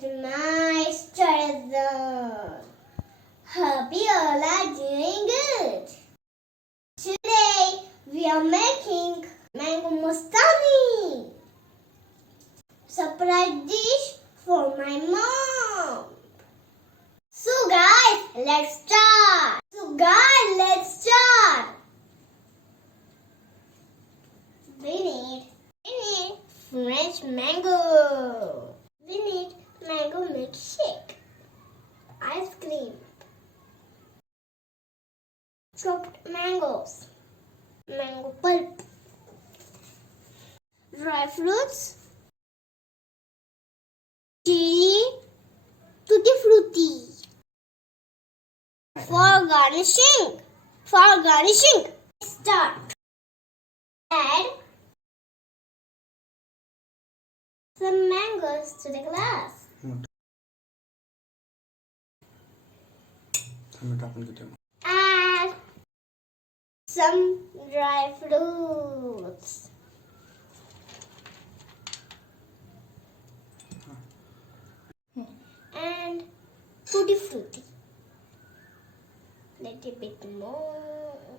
to my study zone. Hope you all are doing good. Today we are making mango Mastani. Surprise dish for my mom. So guys, let's start. We need fresh mango. We need mango milkshake, ice cream, chopped mangoes, mango pulp, dry fruits, cherry, tutti frutti. For garnishing, start. Add some mangoes to the glass. Add some dry fruits. And tutti frutti. Little bit more.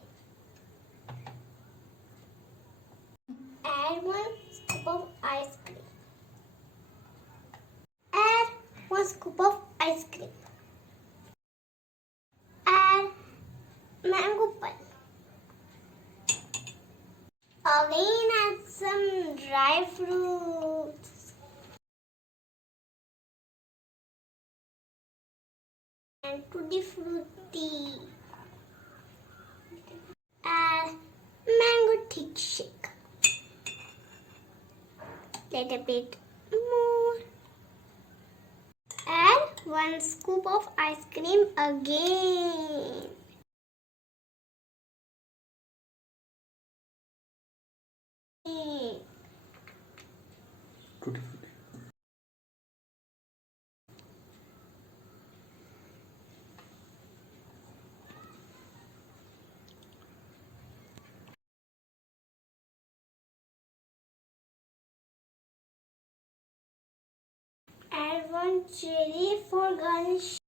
Add 1 scoop of ice cream. Add 1 scoop of ice cream. Add mango pulp. Again add some dry fruits. And tutti frutti. Add mango thick shake. Little bit more. Add 1 scoop of ice cream again. Add 1 cherry for garnish.